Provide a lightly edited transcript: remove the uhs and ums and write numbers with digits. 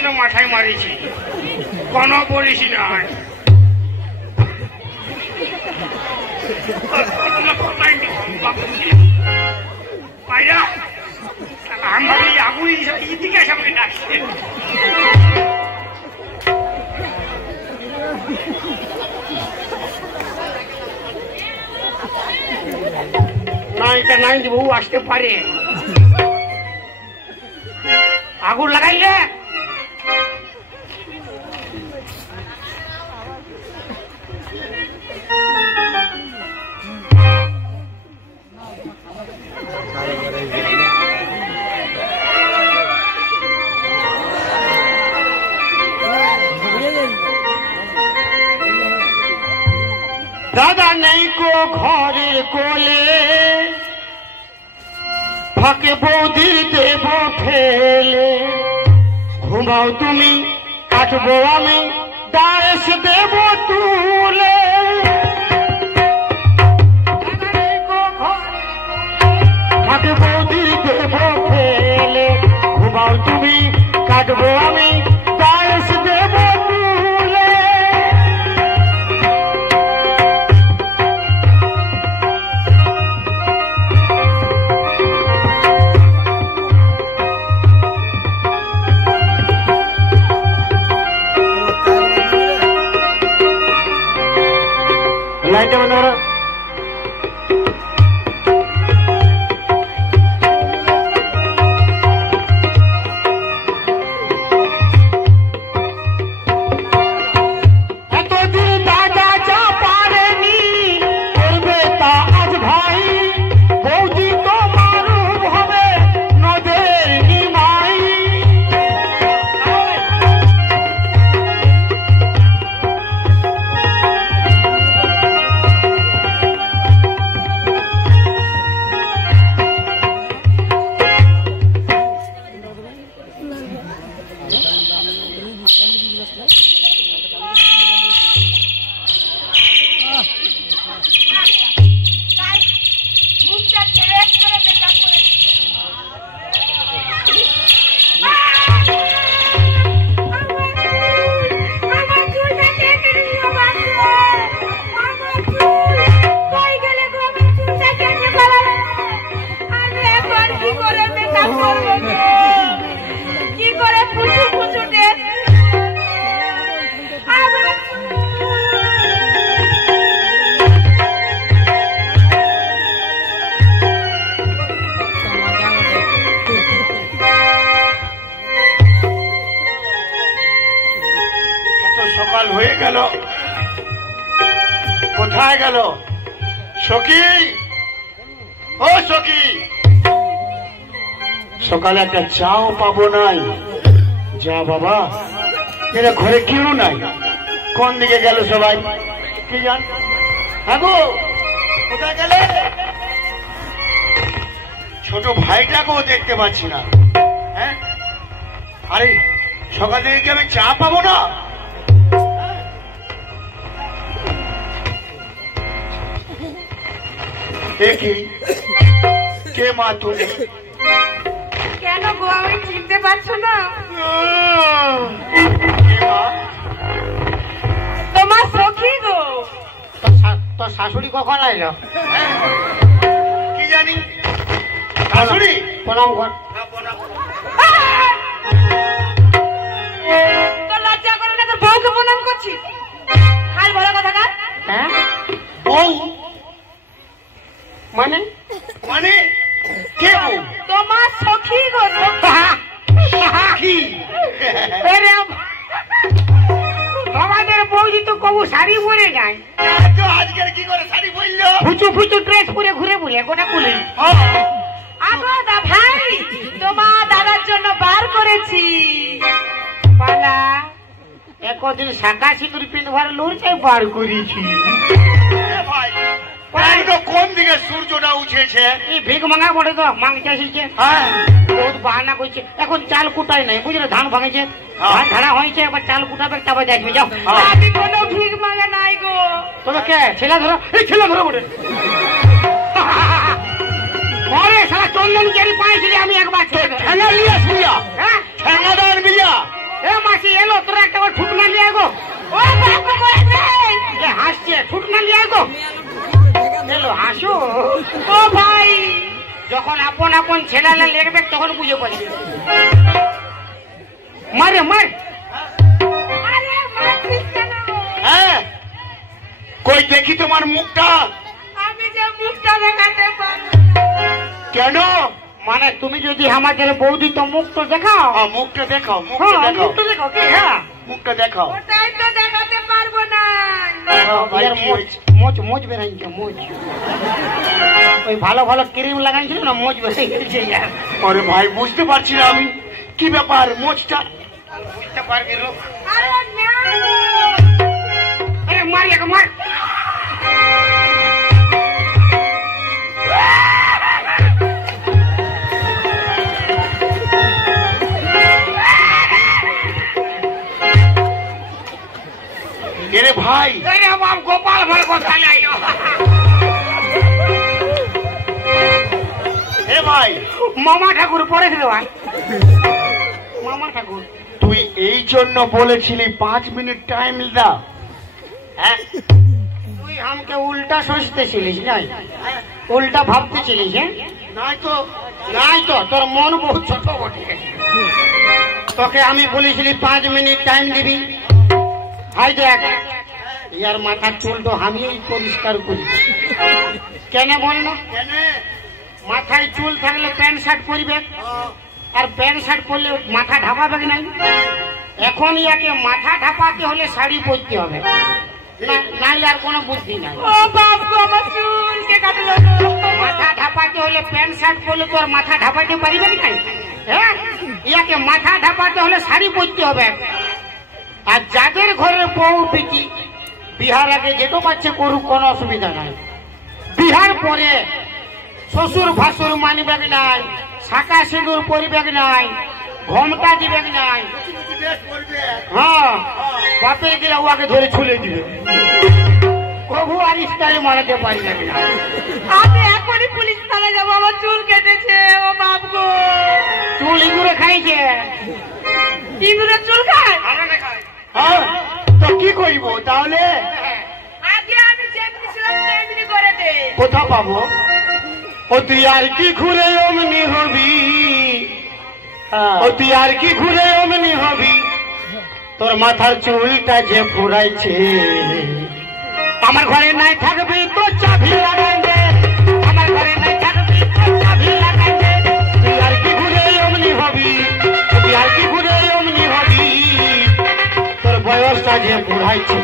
ছিল মাথায় মারিছি, কোনো বলিস না। আমি ভাবি আগুন এদিকে এসে আমাকে ডাকছে। না, এটা নাই বউ আসতে পারে। আগুন লাগাইলে দাদা নেই কো ঘরের কোলে, ফাঁকে বৌদির দেব ফেলে। ঘুমাও তুমি কাটবো আমি দাস দেব তুলে। ফাঁকে বৌদির দেব ফেলে, ঘুমাও তুমি কাটবো আমি দাস দেব তুলে। লাইটটা বন্ধ করো। এতদিন দাদা যা পারেনি করবে তা আজ ভাই, বৌদি তো মারুফ হবে নদের নিমাই। সকাল হয়ে গেল, কোথায় গেল সখী? ও সখী, সকালে একটা চাও পাবো নাই। যা বাবা, এরা ঘরে কেউ নাই, কোন দিকে গেল সবাই কি জান? হ্যাঁ গো, কোথায় গেলে? ছোট ভাইটাকেও দেখতে পাচ্ছি না। হ্যাঁ, আরে সকাল থেকে কি আমি চা পাবো না? দেখি কে মা তুমি? কেন গো, আমি চিনতে পারছো না? তোমার সখী গো। তোর শাশুড়ি কখন আইলো? কি জানি। শাশুড়ি প্রণাম কর। তোর লজ্জা করে না? তোর বউকে প্রণাম করছিস? খাল বড় কথা কার? হ্যাঁ, বউ মানে? মানে কে বউ? তোমার সখী গো। সখী? আমাদের বৌদি তো কবু শাড়ি পরে যায়, আজকের কি করে শাড়ি পরলো? ফুচু ফুচু ড্রেস পরে ঘুরে বলে গোটা কুলি। আগো দা ভাই, তোমার দাদার জন্য বার করেছি পালা। একদিন শাঁখা সিঁদুর পিনবার লোরটাই বার করেছি। কোন দিকে সূর্যটা উঠেছে? এই ভিক মাঙা পড়ে তো মাংতে আসিছে। বহুত বাহানা করছে। এখন চাল কুটাই নাই, বুঝলে, ধান ভাঙেছে, ধান ঝাড়া হয়েছে, এবার চাল কুটাবে, তারপর দেখবে। যাও, আমি কোনো ভিক মাঙা নাই গো। তবে কে ছেলে ধরো? এই ছেলে ধরো বলে পরে সারা চন্দন কেরি পাইছিলি আমি একবার ঠেঙা লিয়া শুইয়া। হ্যাঁ, ঠেঙাদার বিয়া এ মাসি এলো, তোরা একটা ঠুট না লিয়ে গো। ও বাবা বলে হাসছে, ঠুট না লিয়ে গো। এলো হাসো। ও ভাই যখন আপন আপন ছেলেরা লেগবে তখন বুঝে পারবে। মারে মার। আরে মারছিস কেন? হ্যাঁ, কই দেখি তোমার মুখটা। আমি যে মুখটা দেখাতে পারবো কেন? মানে তুমি যদি আমাদের বৌদি তো মুখ তো দেখাও। মুখটা দেখাও, মুখটা দেখাও, মুখটা দেখাও। হ্যাঁ, মুখটা দেখাও। ওটাই তো দেখাতে পারবো না। মোচ মোচ বেরাইছে, মোচ। ওই ভালো ভালো ক্রিম লাগাইছিল না, মোচ বেরিয়ে গেছে। আরে ভাই বুঝতে পারছি না আমি কি ব্যাপার মোচটা। বুঝতে পারবি লোক। আরে না আরে মার একে মার। এরে ভাই, আরে বাপ গোপাল ভাই কথা লাইলো। হে ভাই, মামা ঠাকুর পড়েছিল ভাই। মামা ঠাকুর, তুই এই জন্য বলেছিলি 5 মিনিট টাইম দাও। হ্যাঁ, তুই আমাকে উল্টা সোচতেছিলিস নাই, উল্টা ভাবতেছিলিস। হ্যাঁ, নাই তো তোর মন বহুত ছোট বটে। তোকে আমি বলেছিলি 5 মিনিট টাইম দিবি। হাই দেখ, ইয়ার মাথার চুল তো আমি পরিষ্কার করি। কেন বল না? মাথায় চুল থাকলে প্যান্ট শার্ট পরবে, আর প্যান্ট শার্ট পরলে মাথা ঢাকাবে নাই। এখন ইয়াকে মাথা ঢাকাতে হলে শাড়ি পরতে হবে, নাইলে আর কোনো বুদ্ধি নাই। ও বাবা আমার চুলকে কাটলো। মাথা ঢাকাতে হলে প্যান্ট শার্ট পরলে তো আর মাথা ঢাকাতে পারিবে নাই। হ্যাঁ, ইয়াকে মাথা ঢাকাতে হলে শাড়ি পরতে হবে। আর যাদের ঘরের বউ পিটি বিহার আগে যেটা পাচ্ছে করুক, কোনো অসুবিধা নাই। বিহার পরে শ্বশুর ভাসুর মানিবে নাই, শাঁকা সিঁদুর পরিবে নাই, ঘোমটা দিবে নাই। হ্যাঁ, বাপের গেলে ওকে ধরে ছুলে দিবে। প্রভু আর স্টাইল মারাতে পারবে না। আমি এখনই পুলিশ থানায় যাবো, আমার চুল কেটেছে। ও বাপ গো, চুল ইঁদুরে খাইছে। ইঁদুরের চুল খায়? হ্যাঁ, তো কি করব তাহলে? আগে আমি যেমনি ছিলাম তেমনি করে দে। কোথা পাবো? ও তুই আর কি ঘুরে অমনি হবি, ও তুই আর কি ঘুরে অমনি হবি, তোর মাথার চুলটা যে ফুরাইছে। আমার ঘরে নাই থাকবি তো চাবি লাগাই দে, আমার ঘরে নাই থাকবি তো চাবি লাগাই দে। তুই আর কি ঘুরে অমনি হবি, তুই আর কি ঘুরে অমনি হবি, তোর বয়সটা যে ফুরাইছে।